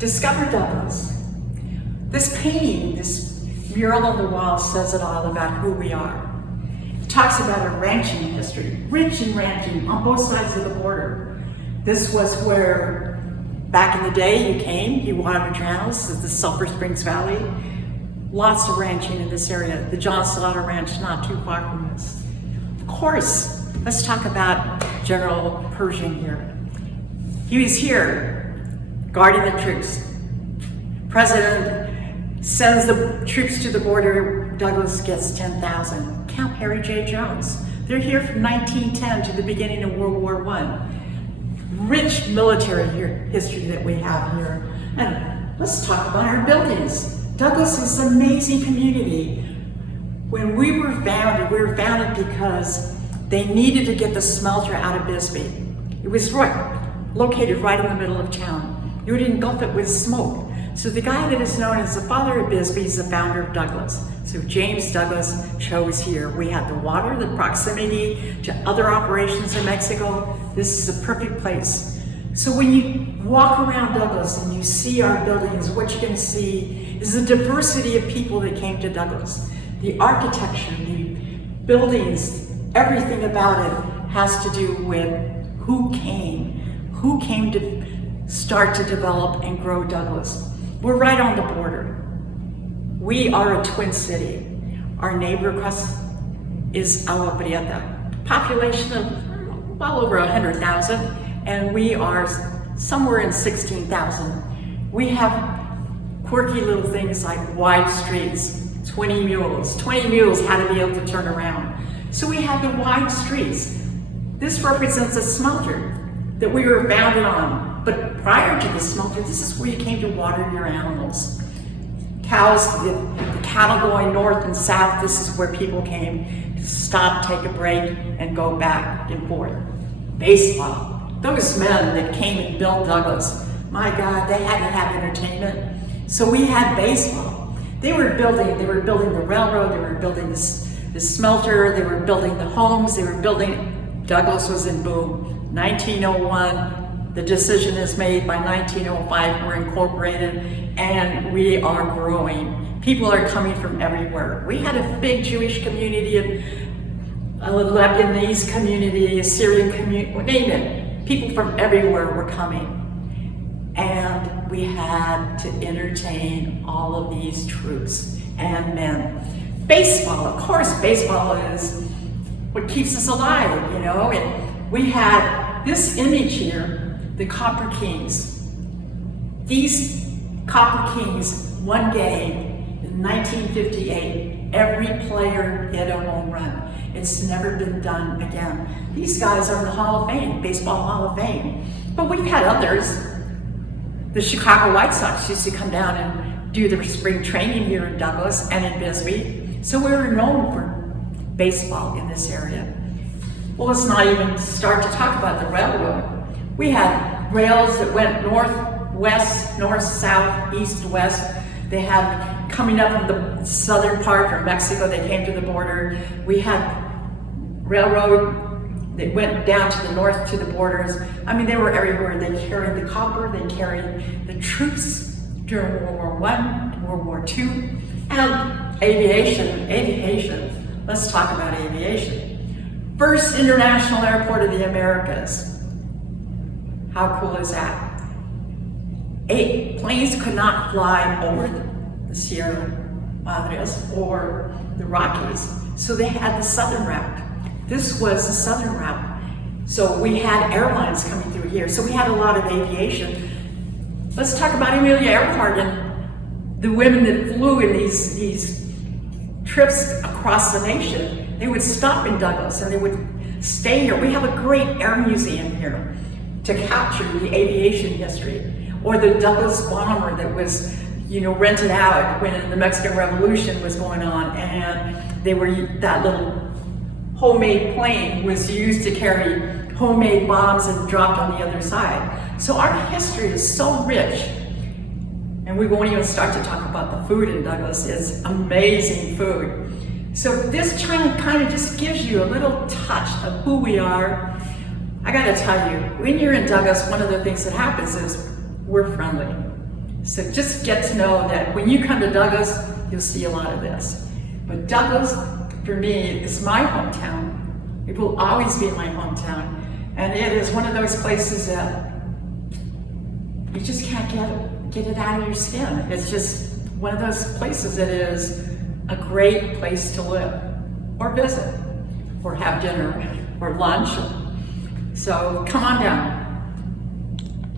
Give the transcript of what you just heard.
Discover Douglas. This painting, this mural on the wall says it all about who we are. It talks about a ranching history, rich in ranching on both sides of the border. This was where, back in the day, you came, you watered your house, the Sulphur Springs Valley. Lots of ranching in this area. The John Slaughter Ranch, not too far from this. Of course, let's talk about General Pershing here. He was here, guarding the troops. President sends the troops to the border. Douglas gets 10,000. Count Harry J. Jones. They're here from 1910 to the beginning of World War I. Rich military history that we have here. And let's talk about our buildings. Douglas is an amazing community. When we were founded because they needed to get the smelter out of Bisbee. It was located right in the middle of town. You would engulf it with smoke. So the guy that is known as the father of Bisbee is the founder of Douglas. So James Douglas chose here. We had the water, the proximity to other operations in Mexico. This is a perfect place. So when you walk around Douglas and you see our buildings, what you're going to see is the diversity of people that came to Douglas. The architecture, the buildings, everything about it has to do with who came to start to develop and grow Douglas. We're right on the border. We are a twin city. Our neighbor across is Agua Prieta. Population of well over 100,000, and we are somewhere in 16,000. We have quirky little things like wide streets, 20 mules. 20 mules had to be able to turn around. So we have the wide streets. This represents a smelter that we were founded on. But prior to the smelter, this is where you came to water your animals. Cows, the cattle going north and south, this is where people came to stop, take a break, and go back and forth. Baseball. Those men that came and built Douglas, my God, they had to have entertainment. So we had baseball. They were building the railroad, they were building the smelter, they were building the homes, Douglas was in boom. 1901, the decision is made. By 1905, we're incorporated and we are growing. People are coming from everywhere. We had a big Jewish community, a Lebanese community, a Syrian community, name it. People from everywhere were coming. And we had to entertain all of these troops and men. Baseball, of course, baseball is what keeps us alive, you know. And we had this image here, the Copper Kings. These Copper Kings, one game in 1958, every player hit a home run. It's never been done again. These guys are in the Hall of Fame, Baseball Hall of Fame. But we've had others. The Chicago White Sox used to come down and do their spring training here in Douglas and in Bisbee. So we were known for baseball in this area. Well, let's not even start to talk about the railroad. We had rails that went north-west, north-south, east-west. They had, coming up from the southern part of Mexico, they came to the border. We had railroad that went down to the north to the borders. I mean, they were everywhere. They carried the copper, they carried the troops during World War I, World War II, and aviation. Let's talk about aviation. First international airport of the Americas. How cool is that? Planes could not fly over the Sierra Madres or the Rockies, so they had the southern route. This was the southern route. So we had airlines coming through here, so we had a lot of aviation. Let's talk about Amelia Earhart and the women that flew in these trips across the nation. They would stop in Douglas and they would stay here. We have a great air museum here to capture the aviation history, or the Douglas bomber that was, rented out when the Mexican Revolution was going on, and that little homemade plane was used to carry homemade bombs and dropped on the other side. So our history is so rich, and we won't even start to talk about the food in Douglas. It's amazing food. So this kind of just gives you a little touch of who we are. I gotta tell you, when you're in Douglas, one of the things that happens is we're friendly. So just get to know that when you come to Douglas, you'll see a lot of this. But Douglas, for me, is my hometown. It will always be my hometown. And it is one of those places that you just can't get it out of your skin. It's just one of those places that is a great place to live or visit or have dinner or lunch. So come on down.